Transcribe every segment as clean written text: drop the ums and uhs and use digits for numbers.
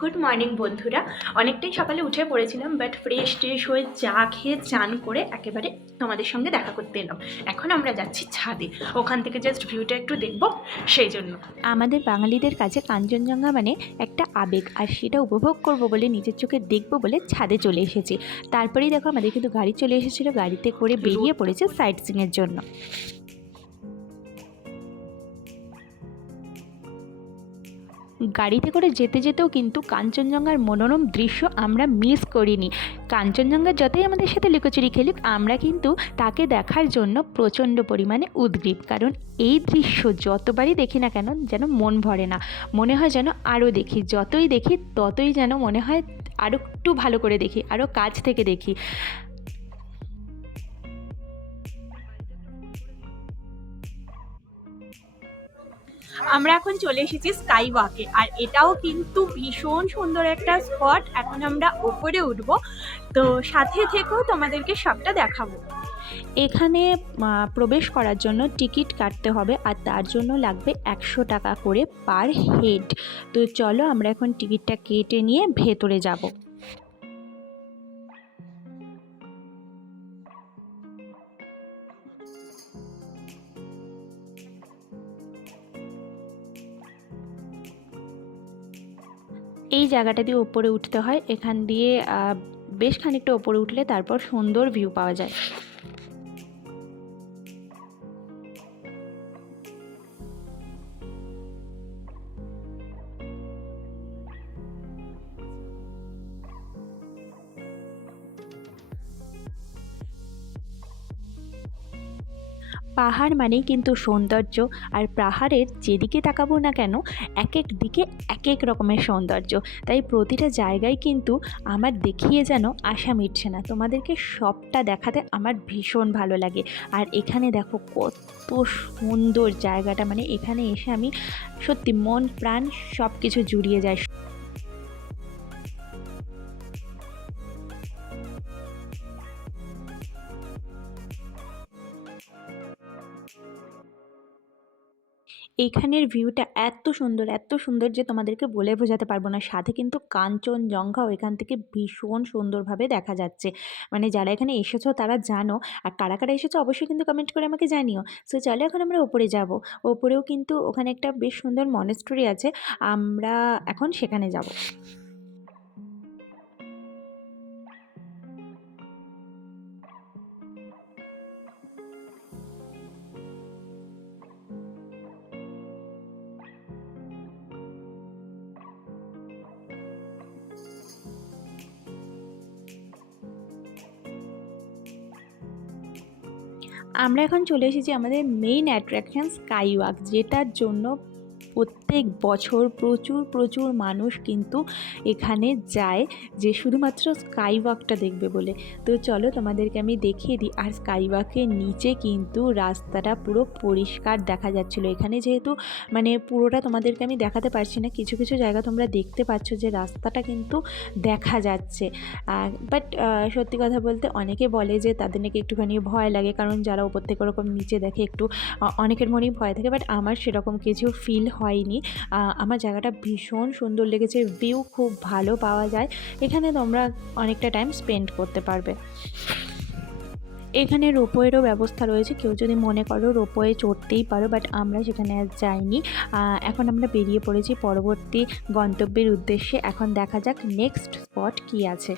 Good morning বন্ধুরা। অনেকটাই সকালে উঠে পড়েছিলাম, বাট ফ্রেশ ট্রেশ হয়ে চা খেয়ে চান করে একেবারে তোমাদের সঙ্গে দেখা করতে এলাম। এখন আমরা যাচ্ছি ছাদে, ওখান থেকে জাস্ট ভিউটা একটু দেখবো, সেই জন্য। আমাদের বাঙালিদের কাছে কাঞ্চনজঙ্ঘা মানে একটা আবেগ, আর সেটা উপভোগ করব বলে, নিজের চোখে দেখব বলে ছাদে চলে এসেছি। তারপরেই দেখো আমাদের কিন্তু গাড়ি চলে এসেছিলো, গাড়িতে করে বেরিয়ে পড়েছে সাইট সিইংয়ের জন্য। গাড়িতে করে যেতে যেতেও কিন্তু কাঞ্চনজঙ্ঘার মনোরম দৃশ্য আমরা মিস করিনি। কাঞ্চনজঙ্ঘা যতই আমাদের সাথে লুকোচুরি খেলুক, আমরা কিন্তু তাকে দেখার জন্য প্রচণ্ড পরিমাণে উদগ্রীব, কারণ এই দৃশ্য যতবারই দেখি না কেন যেন মন ভরে না, মনে হয় যেন আরও দেখি, যতই দেখি ততই যেন মনে হয় আরও একটু ভালো করে দেখি, আরও কাছ থেকে দেখি। আমরা এখন চলে এসেছি স্কাই ওয়াকে, আর এটাও কিন্তু ভীষণ সুন্দর একটা স্পট। এখন আমরা ওপরে উঠবো, তো সাথে থেকেও তোমাদেরকে সবটা দেখাবো। এখানে প্রবেশ করার জন্য টিকিট কাটতে হবে, আর তার জন্য লাগবে 100 টাকা করে পার হেড। তো চলো আমরা এখন টিকিটটা কেটে নিয়ে ভেতরে যাব। এই জায়গাটা দিয়ে ওপরে উঠতে হয়, এখান দিয়ে বেশ খানিকটা ওপরে উঠলে তারপর সুন্দর ভিউ পাওয়া যায়। পাহাড় মানেই কিন্তু সৌন্দর্য, আর পাহাড়ের যেদিকে তাকাবো না কেন এক এক দিকে এক এক রকমের সৌন্দর্য। তাই প্রতিটা জায়গায় কিন্তু আমার দেখিয়ে যেন আশা মিটছে না, তোমাদেরকে সবটা দেখাতে আমার ভীষণ ভালো লাগে। আর এখানে দেখো কত সুন্দর জায়গাটা, মানে এখানে এসে আমি সত্যি মন প্রাণ সব কিছু জুড়িয়ে যায়। এইখানের ভিউটা এত সুন্দর যে তোমাদেরকে বলে বোঝাতে পারবো না। সাথে কিন্তু কাঞ্চনজঙ্ঘাও এখান থেকে ভীষণ সুন্দরভাবে দেখা যাচ্ছে। মানে যারা এখানে এসেছো তারা জানো, আর কারা কারা এসেছো অবশ্যই কিন্তু কমেন্ট করে আমাকে জানিও। সো চলো এখন আমরা ওপরে যাব। ওপরেও কিন্তু ওখানে একটা বেশ সুন্দর মনেস্ট্রি আছে, আমরা এখন সেখানে যাব। আমরা এখন চলে এসেছি আমাদের মেইন অ্যাট্রাকশন স্কাই ওয়াক, যেটার জন্য প্রত্যেক বছর প্রচুর মানুষ কিন্তু এখানে যায়, যে শুধুমাত্র স্কাই ওয়াকটা দেখবে বলে। তো চলো তোমাদেরকে আমি দেখিয়ে দিই। আর স্কাই ওয়াকের নিচে কিন্তু রাস্তাটা পুরো পরিষ্কার দেখা যাচ্ছিলো। এখানে যেহেতু মানে পুরোটা তোমাদেরকে আমি দেখাতে পারছি না, কিছু কিছু জায়গা তোমরা দেখতে পাচ্ছ যে রাস্তাটা কিন্তু দেখা যাচ্ছে। বাট সত্যি কথা বলতে অনেকে বলে যে তাদের নাকি একটুখানি ভয় লাগে, কারণ যারা ওপর থেকে ওরকম নিচে দেখে একটু অনেকের মনেই ভয় থাকে, বাট আমার সেরকম কিছু ফিল হয়নি। আমার জায়গাটা ভীষণ সুন্দর লেগেছে, ভিউ খুব ভালো পাওয়া যায়, এখানে তোমরা অনেকটা টাইম স্পেন্ড করতে পারবে। এখানে রোপওয়েরও ব্যবস্থা রয়েছে, কেউ যদি মনে করো রোপওয়ে চড়তেই পারো, বাট আমরা সেখানে আর যাইনি। এখন আমরা বেরিয়ে পড়েছি পরবর্তী গন্তব্যের উদ্দেশ্যে। এখন দেখা যাক নেক্সট স্পট কী আছে।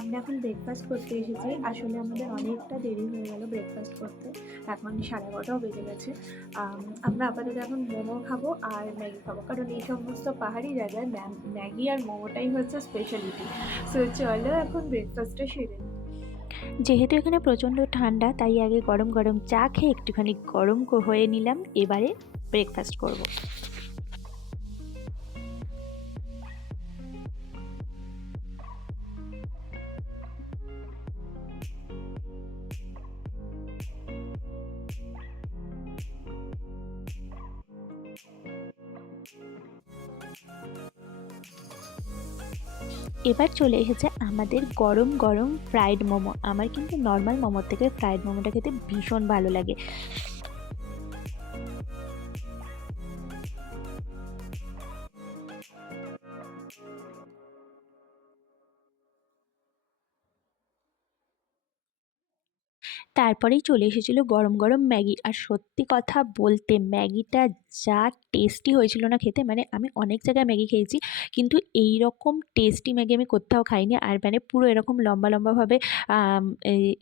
আমরা এখন ব্রেকফাস্ট করতে এসেছি। আসলে আমাদের অনেকটা দেরি হয়ে গেল ব্রেকফাস্ট করতে, এখন 11:30টাও বেজে গেছে। আমরা আপাতত এখন মোমো খাবো আর ম্যাগি খাবো, কারণ এই সমস্ত পাহাড়ি জায়গায় ম্যাগি আর মোমোটাই হচ্ছে স্পেশালিটি। সো চলো এখন ব্রেকফাস্টটা সেরে নিই। যেহেতু এখানে প্রচণ্ড ঠান্ডা, তাই আগে গরম গরম চা খেয়ে একটুখানি গরম হয়ে নিলাম, এবারে ব্রেকফাস্ট করব। এবার চলে এসেছে আমাদের গরম গরম ফ্রাইড মোমো। আমার কিন্তু নর্মাল মোমোর থেকে ফ্রাইড মোমোটা খেতে ভীষণ ভালো লাগে। তারপরেই চলে এসেছিল গরম গরম ম্যাগি। আর সত্যি কথা বলতে ম্যাগিটা যা টেস্টি হয়েছিল না খেতে, মানে আমি অনেক জায়গায় ম্যাগি খেয়েছি কিন্তু এই রকম টেস্টি ম্যাগি আমি কোথাও খাইনি। আর মানে পুরো এরকম লম্বা লম্বাভাবে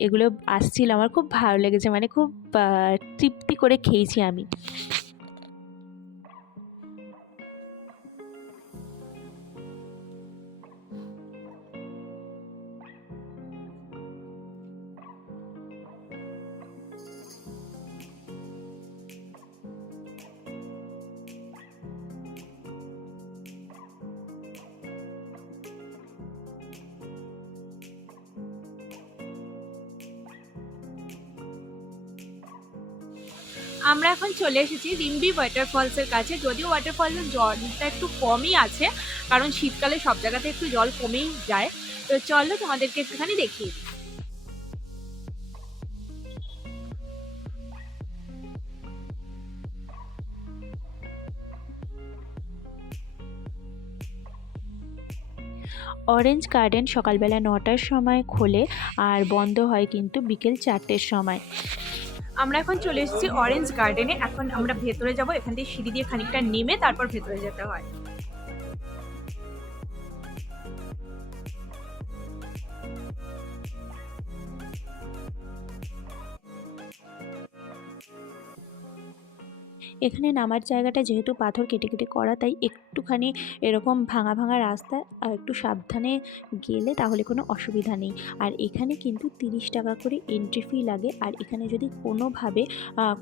এগুলো আসছিল, আমার খুব ভালো লেগেছে, মানে খুব তৃপ্তি করে খেয়েছি আমি। আমরা এখন চলে এসেছি রিম্বি ওয়াটারফলসের কাছে। যদিও ওয়াটারফলসের জলটা একটু কমই আছে, কারণ শীতকালে সব জায়গাতে একটু জল কমেই যায়। তো চলো তোমাদেরকে একটুখানি দেখিয়ে দিই। অরেঞ্জ গার্ডেন সকালবেলা 9টার সময় খোলে আর বন্ধ হয় কিন্তু বিকেল 4টের সময়। আমরা এখন চলে এসেছি অরেঞ্জ গার্ডেনে। এখন আমরা ভেতরে যাব, এখান থেকে সিঁড়ি দিয়ে খানিকটা নেমে তারপর ভেতরে যেতে হয়। এখানে নামার জায়গাটা যেহেতু পাথর কেটে কেটে করা, তাই একটুখানি এরকম ভাঙা ভাঙা রাস্তা, আর একটু সাবধানে গেলে তাহলে কোনো অসুবিধা নেই। আর এখানে কিন্তু 30 টাকা করে এন্ট্রি ফি লাগে। আর এখানে যদি কোনোভাবে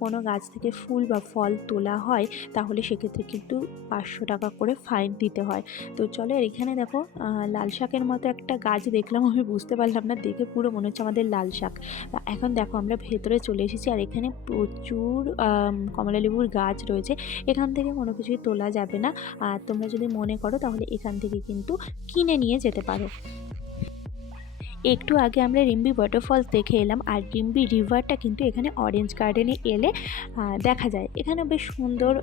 কোনো গাছ থেকে ফুল বা ফল তোলা হয় তাহলে সেক্ষেত্রে কিন্তু 500 টাকা করে ফাইন দিতে হয়। তো চলো, আর এখানে দেখো লাল শাকের মতো একটা গাছ দেখলাম, আমি বুঝতে পারলাম না, দেখে পুরো মনে হচ্ছে আমাদের লাল শাক। এখন দেখো আমরা ভেতরে চলে এসেছি আর এখানে প্রচুর কমলালেবুর গাছ রয়েছে। এখান থেকে কোনো কিছুই তোলা যাবে না, আর তোমরা যদি মনে করো তাহলে এখান থেকে কিন্তু কিনে নিয়ে যেতে পারো। একটু আগে আমরা রিম্বি ওয়াটারফলস দেখে এলাম, আর রিম্বি রিভারটা কিন্তু এখানে অরেঞ্জ গার্ডেনে এলে দেখা যায়। এখানে বেশ সুন্দর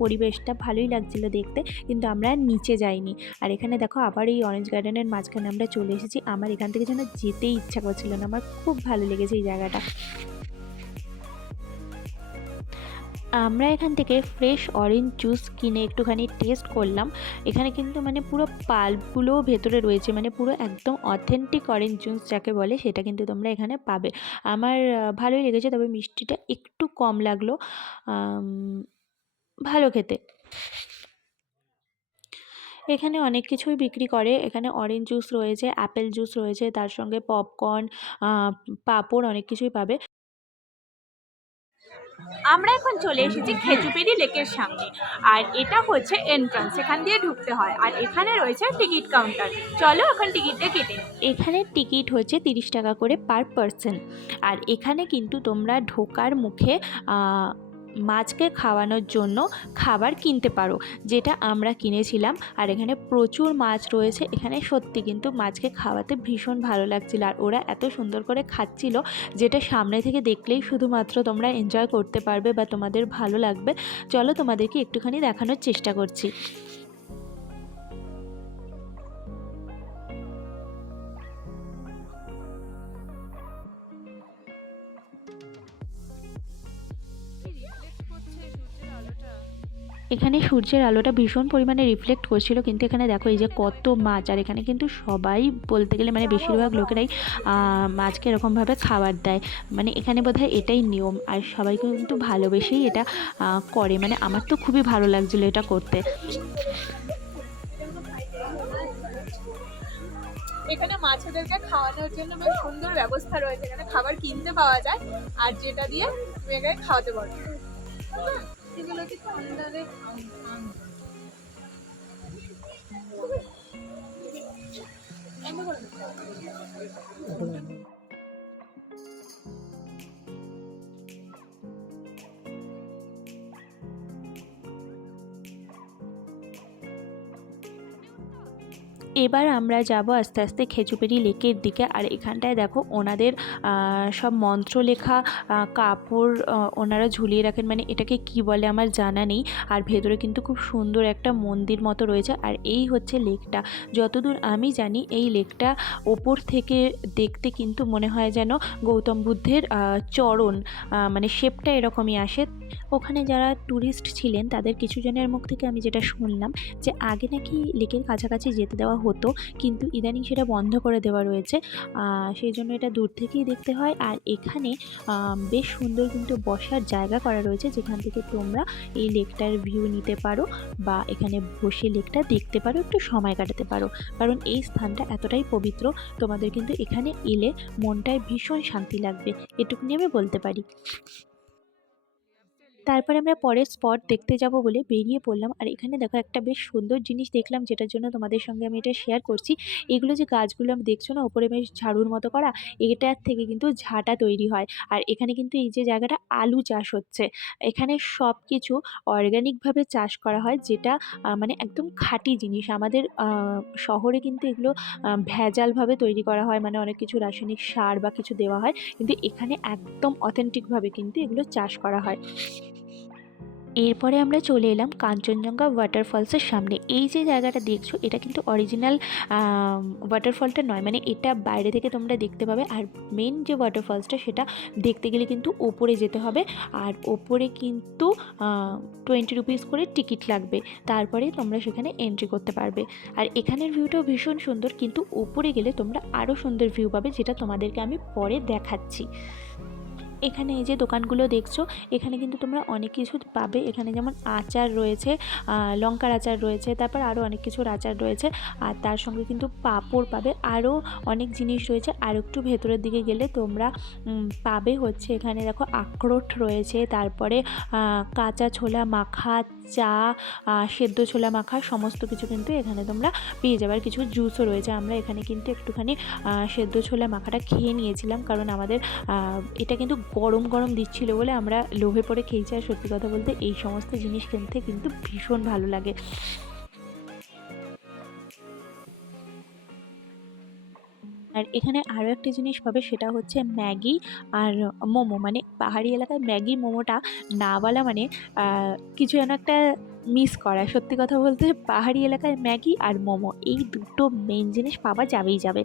পরিবেশটা, ভালোই লাগছিল দেখতে, কিন্তু আমরা নিচে যাইনি। আর এখানে দেখো আবার এই অরেঞ্জ গার্ডেনের মাঝখানে আমরা চলে এসেছি। আমার এখান থেকে যেন যেতেই ইচ্ছা করছিল না, আমার খুব ভালো লেগেছে এই জায়গাটা। আমরা এখান থেকে ফ্রেশ অরেঞ্জ জুস কিনে একটুখানি টেস্ট করলাম। এখানে কিন্তু মানে পুরো পাল্পগুলোও ভেতরে রয়েছে, মানে পুরো একদম অথেন্টিক অরেঞ্জ জুস যাকে বলে সেটা কিন্তু তোমরা এখানে পাবে। আমার ভালোই লেগেছে, তবে মিষ্টিটা একটু কম লাগলো, ভালো খেতে। এখানে অনেক কিছুই বিক্রি করে। এখানে অরেঞ্জ জুস রয়েছে, অ্যাপেল জুস রয়েছে, তার সঙ্গে পপকর্ন, পাঁপড়, অনেক কিছুই পাবে। আমরা এখন চলে এসেছি খেজুপেড়ি লেকের সামনে, আর এটা হচ্ছে এন্ট্রান্স, এখান দিয়ে ঢুকতে হয়। আর এখানে রয়েছে টিকিট কাউন্টার। চলো এখন টিকিটটা কেটে নিই। এখানে টিকিট হচ্ছে 30 টাকা করে পার পারসন। আর এখানে কিন্তু তোমরা ঢোকার মুখে মাছকে খাওয়ানোর জন্য খাবার কিনতে পারো, যেটা আমরা কিনেছিলাম। আর এখানে প্রচুর মাছ রয়েছে। এখানে সত্যি কিন্তু মাছকে খাওয়াতে ভীষণ ভালো লাগছিল, আর ওরা এত সুন্দর করে খাচ্ছিল, যেটা সামনে থেকে দেখলেই শুধুমাত্র তোমরা এনজয় করতে পারবে বা তোমাদের ভালো লাগবে। চলো তোমাদেরকে একটুখানি দেখানোর চেষ্টা করছি। এখানে সূর্যের আলোটা ভীষণ পরিমাণে রিফ্লেক্ট করছিল, কিন্তু এখানে দেখো এই যে কত মাছ। আর এখানে কিন্তু সবাই বলতে গেলে মানে বেশিরভাগ লোকেরাই মাছকে এরকমভাবে খাবার দেয়, মানে এখানে বোধহয় এটাই নিয়ম। আর সবাই কিন্তু ভালোবেসেই এটা করে, মানে আমার তো খুবই ভালো লাগছিলো এটা করতে। এখানে মাছেদেরকে খাওয়ানোর জন্য বেশ সুন্দর ব্যবস্থা রয়েছে। এখানে খাবার কিনতে পাওয়া যায়, আর যেটা দিয়ে তুমি এখানে খাওয়াতে পারবে। এগুলো কি ঠান্ডারে এবার আমরা যাব আস্তে আস্তে খেচুপেড়ি লেকের দিকে। আর এখানটায় দেখো ওনাদের সব মন্ত্র লেখা কাপড় ওনারা ঝুলিয়ে রাখেন, মানে এটাকে কি বলে আমার জানা নেই। আর ভেতরে কিন্তু খুব সুন্দর একটা মন্দির মতো রয়েছে। আর এই হচ্ছে লেকটা। যতদূর আমি জানি এই লেকটা ওপর থেকে দেখতে কিন্তু মনে হয় যেন গৌতম বুদ্ধের চরণ, মানে শেপটা এরকমই আসে। ওখানে যারা ট্যুরিস্ট ছিলেন তাদের কিছু জনের মুখ থেকে আমি যেটা শুনলাম যে আগে নাকি লেকের কাছাকাছি যেতে দেওয়া হতো, কিন্তু ইদানিং সেটা বন্ধ করে দেওয়া রয়েছে। সেই জন্য এটা দূর থেকেই দেখতে হয়। আর এখানে বেশ সুন্দর কিন্তু বসার জায়গা করা রয়েছে, যেখান থেকে তোমরা এই লেকটার ভিউ নিতে পারো বা এখানে বসে লেকটা দেখতে পারো, একটু সময় কাটাতে পারো। কারণ এই স্থানটা এতটাই পবিত্র, তোমাদের কিন্তু এখানে এলে মনটায় ভীষণ শান্তি লাগবে, এটুকুনি আমি বলতে পারি। তারপরে আমরা পরের স্পট দেখতে যাব বলে বেরিয়ে পড়লাম। আর এখানে দেখো একটা বেশ সুন্দর জিনিস দেখলাম, যেটার জন্য তোমাদের সঙ্গে আমি এটা শেয়ার করছি। এগুলো যে গাছগুলো আমি দেখছো না ওপরে বেশ ঝাড়ুর মতো করা, এটার থেকে কিন্তু ঝাঁটা তৈরি হয়। আর এখানে কিন্তু এই যে জায়গাটা আলু চাষ হচ্ছে, এখানে সব কিছু অর্গ্যানিকভাবে চাষ করা হয়, যেটা মানে একদম খাঁটি জিনিস। আমাদের শহরে কিন্তু এগুলো ভেজালভাবে তৈরি করা হয়, মানে অনেক কিছু রাসায়নিক সার বা কিছু দেওয়া হয়, কিন্তু এখানে একদম অথেন্টিকভাবে কিন্তু এগুলো চাষ করা হয়। এরপরে আমরা চলে এলাম কাঞ্চনজঙ্ঘা ওয়াটারফলসের সামনে। এই যে জায়গাটা দেখছো এটা কিন্তু অরিজিনাল ওয়াটারফলটা নয়, মানে এটা বাইরে থেকে তোমরা দেখতে পাবে। আর মেন যে ওয়াটারফলসটা সেটা দেখতে গেলে কিন্তু ওপরে যেতে হবে। আর ওপরে কিন্তু 20 রুপিস করে টিকিট লাগবে, তারপরে তোমরা সেখানে এন্ট্রি করতে পারবে। আর এখানের ভিউটাও ভীষণ সুন্দর, কিন্তু ওপরে গেলে তোমরা আরও সুন্দর ভিউ পাবে, যেটা তোমাদেরকে আমি পরে দেখাচ্ছি। এখানে এই যে দোকানগুলো দেখছো, এখানে কিন্তু তোমরা অনেক কিছু পাবে। এখানে যেমন আচার রয়েছে, লঙ্কার আচার রয়েছে, তারপর আরও অনেক কিছুর আচার রয়েছে। আর তার সঙ্গে কিন্তু পাঁপড় পাবে, আরও অনেক জিনিস রয়েছে। আর একটু ভেতরের দিকে গেলে তোমরা পাবে হচ্ছে এখানে দেখো আখরোট রয়েছে, তারপরে কাঁচা ছোলা মাখা, চা, সেদ্ধ ছোলা মাখা, সমস্ত কিছু কিন্তু এখানে তোমরা পেয়ে যাবে। আর কিছু জুসও রয়েছে। আমরা এখানে কিন্তু একটুখানি সেদ্ধ ছোলা মাখাটা খেয়ে নিয়েছিলাম, কারণ আমাদের এটা কিন্তু গরম গরম দিচ্ছিল বলে আমরা লোভে পড়ে খেয়েছি। আর সত্যি কথা বলতে এই সমস্ত জিনিস কিনতে কিন্তু ভীষণ ভালো লাগে। আর এখানে আরও একটা জিনিস পাবে, সেটা হচ্ছে ম্যাগি আর মোমো। মানে পাহাড়ি এলাকায় ম্যাগি মোমোটা না বলা মানে কিছু যেন একটা মিস করা। সত্যি কথা বলতে পাহাড়ি এলাকায় ম্যাগি আর মোমো এই দুটো মেন জিনিস পাওয়া যাবেই যাবে।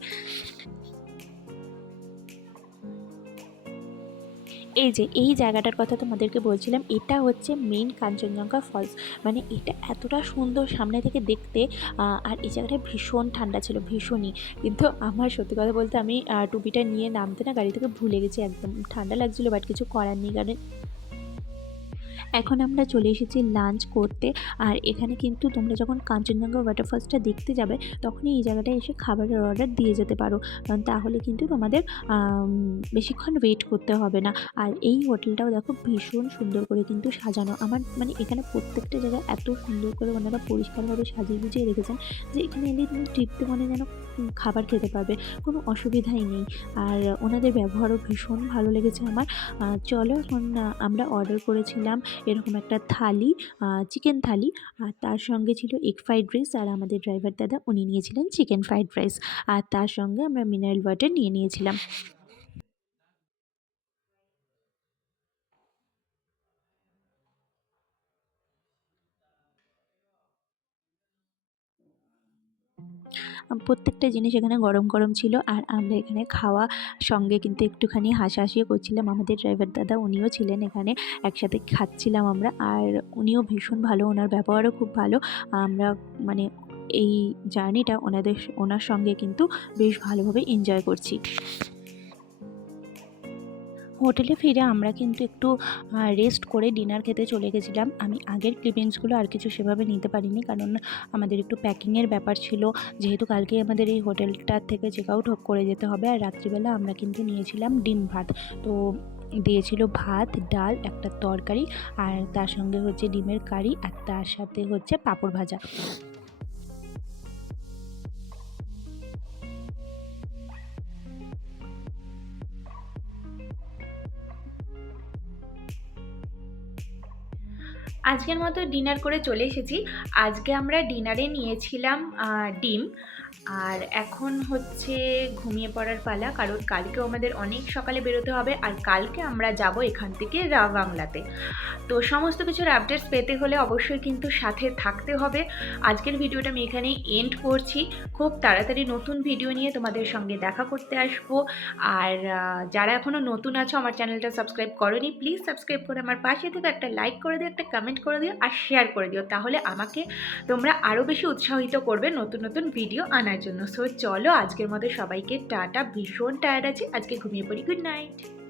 এই যে এই জায়গাটার কথা তোমাদেরকে বলছিলাম, এটা হচ্ছে মেইন কাঞ্চনজঙ্ঘা ফলস। মানে এটা এতটা সুন্দর সামনে থেকে দেখতে। আর এই জায়গাটা ভীষণ ঠান্ডা ছিল, ভীষণই। কিন্তু আমার সত্যি কথা বলতে আমি টুপিটা নিয়ে নামতে না গাড়ি থেকে ভুলে গেছি, একদম ঠান্ডা লাগছিলো, বাট কিছু করার নেই। কারণ এখন আমরা চলে এসেছি লাঞ্চ করতে। আর এখানে কিন্তু তোমরা যখন কাঞ্চনজঙ্ঘা ওয়াটারফলসটা দেখতে যাবে তখনই এই জায়গাটায় এসে খাবারের অর্ডার দিয়ে যেতে পারো, কারণ তাহলে কিন্তু তোমাদের বেশিক্ষণ ওয়েট করতে হবে না। আর এই হোটেলটাও দেখো ভীষণ সুন্দর করে কিন্তু সাজানো। আমার মানে এখানে প্রত্যেকটা জায়গায় এত সুন্দর করে ওনারা পরিষ্কারভাবে সাজিয়ে গুছিয়ে রেখেছেন যে এখানে এলে তুমি তৃপ্তি মনে যেন খাবার খেতে পারবে, কোনো অসুবিধাই নেই। আর ওনাদের ব্যবহারও ভীষণ ভালো লেগেছে আমার। চলো এখন আমরা অর্ডার করেছিলাম এরকম একটা থালি, চিকেন থালি। আর তার সঙ্গে ছিল এগ ফ্রাইড রাইস, আর আমাদের ড্রাইভার দাদা উনি নিয়েছিলেন চিকেন ফ্রাইড রাইস। আর তার সঙ্গে আমরা মিনারেল ওয়াটার নিয়ে নিয়েছিলাম। প্রত্যেকটা জিনিস এখানে গরম গরম ছিল। আর আমরা এখানে খাওয়া সঙ্গে কিন্তু একটুখানি হাসাহাসিও করছিলাম। আমাদের ড্রাইভার দাদা উনিও ছিলেন এখানে, একসাথে খাচ্ছিলাম আমরা। আর উনিও ভীষণ ভালো, ওনার ব্যবহারও খুব ভালো। আমরা মানে এই জার্নিটা ওনার সঙ্গে কিন্তু বেশ ভালোভাবে এনজয় করছি। হোটেলে ফিরে আমরা কিন্তু একটু রেস্ট করে ডিনার খেতে চলে গেছিলাম। আমি আগের ক্লিপিংসগুলো আর কিছু সেভাবে নিতে পারিনি, কারণ আমাদের একটু প্যাকিংয়ের ব্যাপার ছিল, যেহেতু কালকেই আমাদের এই হোটেলটার থেকে চেক আউট করে যেতে হবে। আর রাত্রিবেলা আমরা কিন্তু নিয়েছিলাম ডিম ভাত। তো দিয়েছিল ভাত, ডাল, একটা তরকারি, আর তার সঙ্গে হচ্ছে ডিমের কারি, আর তার সাথে হচ্ছে পাঁপড় ভাজা। আজকের মতো ডিনার করে চলে এসেছি। আজকে আমরা ডিনারে নিয়েছিলাম ডিম, আর এখন হচ্ছে ঘুমিয়ে পড়ার পালা, কারণ কালকেও আমাদের অনেক সকালে বেরোতে হবে, আর কালকে আমরা যাব এখান থেকে রা বাংলাতে। তো সমস্ত কিছুর আপডেটস পেতে হলে অবশ্যই কিন্তু সাথে থাকতে হবে। আজকের ভিডিওটা আমি এখানেই এন্ড করছি। খুব তাড়াতাড়ি নতুন ভিডিও নিয়ে তোমাদের সঙ্গে দেখা করতে আসবো। আর যারা এখনও নতুন আছো, আমার চ্যানেলটা সাবস্ক্রাইব করোনি, প্লিজ সাবস্ক্রাইব করে আমার পাশে থেকে একটা লাইক করে দিও, একটা কমেন্ট করে দিও, আর শেয়ার করে দিও। তাহলে আমাকে তোমরা আরও বেশি উৎসাহিত করবে নতুন নতুন ভিডিও আনার জন্য। সো চলো, আজকের মতো সবাইকে টাটা। ভীষণ টায়ার্ড আছি, আজকে ঘুমিয়ে পড়ি। Good night.